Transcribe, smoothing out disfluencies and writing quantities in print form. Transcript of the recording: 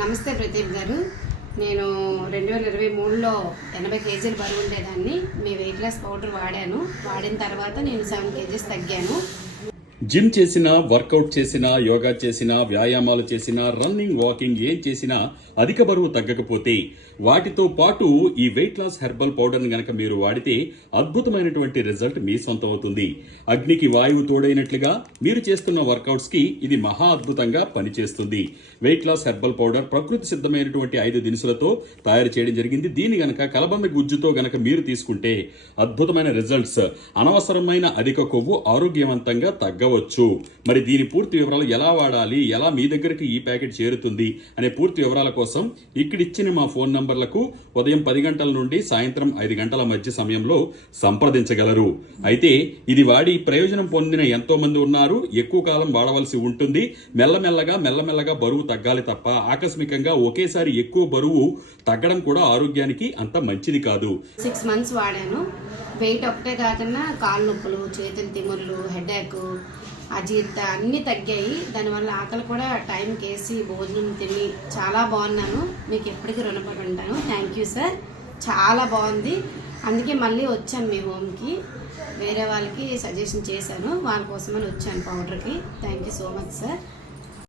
నమస్తే ప్రదీప్ గారు. నేను 2023లో 80 కేజీలు బరువు ఉండేదాన్ని. మీ వెయిట్ లాస్ పౌడర్ వాడిన తర్వాత నేను 7 కేజీస్ తగ్గాను. జిమ్ చేసినా, వర్కౌట్ చేసినా, యోగా చేసినా, వ్యాయామాలు చేసినా, రన్నింగ్, వాకింగ్ ఏం చేసినా అధిక బరువు తగ్గకపోతే వాటితో పాటు ఈ వెయిట్ లాస్ హెర్బల్ పౌడర్ని గనక మీరు వాడితే అద్భుతమైనటువంటి రిజల్ట్ మీ సొంతం అవుతుంది. అగ్నికి వాయువు తోడైనట్లుగా మీరు చేస్తున్న వర్కౌట్స్ కి ఇది మహా అద్భుతంగా పనిచేస్తుంది. వెయిట్ లాస్ హెర్బల్ పౌడర్ ప్రకృతి సిద్ధమైనటువంటి 5 దినుసులతో తయారు చేయడం జరిగింది. దీని గనక కలబంద గుజ్జుతో గనక మీరు తీసుకుంటే అద్భుతమైన రిజల్ట్స్, అనవసరమైన అధిక కొవ్వు ఆరోగ్యవంతంగా తగ్గవచ్చు. మరి దీని పూర్తి వివరాలు ఎలా వాడాలి, ఎలా మీ దగ్గరికి ఈ ప్యాకెట్ చేరుతుంది అనే పూర్తి వివరాల కోసం ఇక్కడిచ్చిన మా ఫోన్ నంబర్లకు ఉదయం 10 గంటల నుండి సాయంత్రం 5 గంటల మధ్య సమయంలో సంప్రదించగలరు. అయితే ఇది వాడి ప్రయోజనం పొందిన ఎంతో మంది ఉన్నారు. ఎక్కువ కాలం వాడవలసి ఉంటుంది. మెల్లమెల్లగా బరువు తగ్గాలి తప్ప ఆకస్మికంగా ఒకేసారి ఎక్కువ బరువు తగ్గడం కూడా ఆరోగ్యానికి అంత మంచిది కాదు. 6 మంత్స్ వాడాను. వెయిట్ ఒకటే కాకుండా కాళ్ళు నొప్పులు, చేతులు తిమ్ముర్లు, హెడేక్, అజీర్త అన్నీ తగ్గాయి. దానివల్ల ఆకలి కూడా టైంకి వేసి భోజనం తిని చాలా బాగున్నాను. మీకు ఎప్పటికీ రుణపడి ఉంటాను. థ్యాంక్ యూ సార్, చాలా బాగుంది. అందుకే మళ్ళీ వచ్చాను మీ హోమ్కి. వేరే వాళ్ళకి సజెషన్ చేశాను, వాళ్ళ కోసమని వచ్చాను పౌడర్కి. Thank you so much sir.